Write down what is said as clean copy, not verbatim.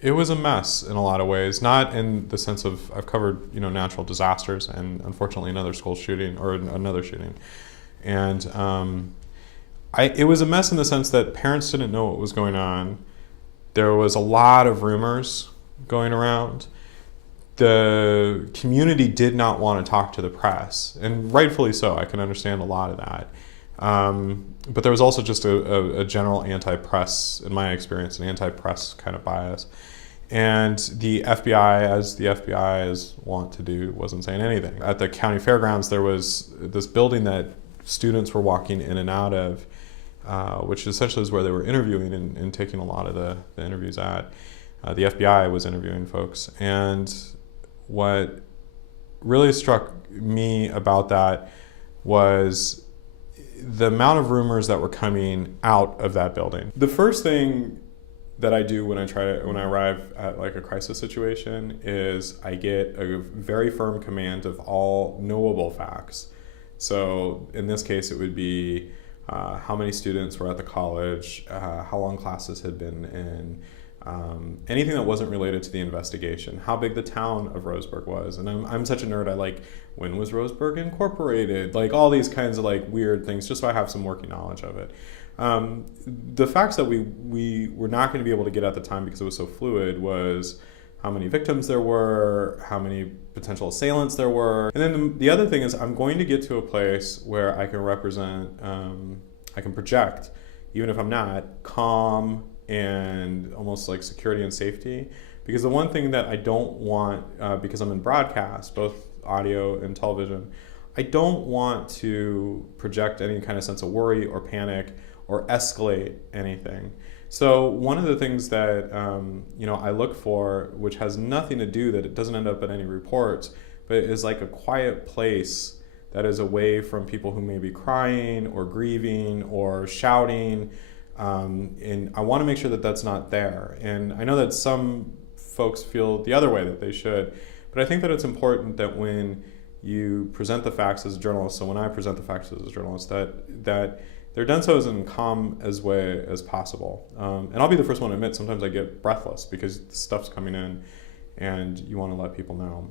It was a mess in a lot of ways, not in the sense of I've covered natural disasters and unfortunately another school shooting or another shooting, and it was a mess in the sense that parents didn't know what was going on. There was a lot of rumors going around. The community did not want to talk to the press, and rightfully so. I can understand a lot of that. But there was also just a general anti-press, in my experience, an anti-press kind of bias. And the FBI, as the FBI is wont to do, wasn't saying anything. At the county fairgrounds, there was this building that students were walking in and out of, which essentially is where they were interviewing and taking a lot of the interviews at. The FBI was interviewing folks. And what really struck me about that was the amount of rumors that were coming out of that building. The first thing that I do when I arrive at like a crisis situation is I get a very firm command of all knowable facts. So in this case, it would be how many students were at the college, how long classes had been in, anything that wasn't related to the investigation, how big the town of Roseburg was. And I'm such a nerd, I like, when was Roseburg incorporated? Like all these kinds of like weird things, just so I have some working knowledge of it. The facts that we were not going to be able to get at the time because it was so fluid was how many victims there were, how many potential assailants there were. And then the other thing is I'm going to get to a place where I can represent, I can project, even if I'm not, calm and almost like security and safety. Because the one thing that I don't want, because I'm in broadcast, both audio and television, I don't want to project any kind of sense of worry or panic or escalate anything. So one of the things that I look for, which has nothing to do, that it doesn't end up in any reports, but is like a quiet place that is away from people who may be crying or grieving or shouting. And I want to make sure that that's not there. And I know that some folks feel the other way, that they should, but I think that it's important that when you present the facts as a journalist, so when I present the facts as a journalist, that they're done so as in calm as way as possible. And I'll be the first one to admit sometimes I get breathless because stuff's coming in and you want to let people know.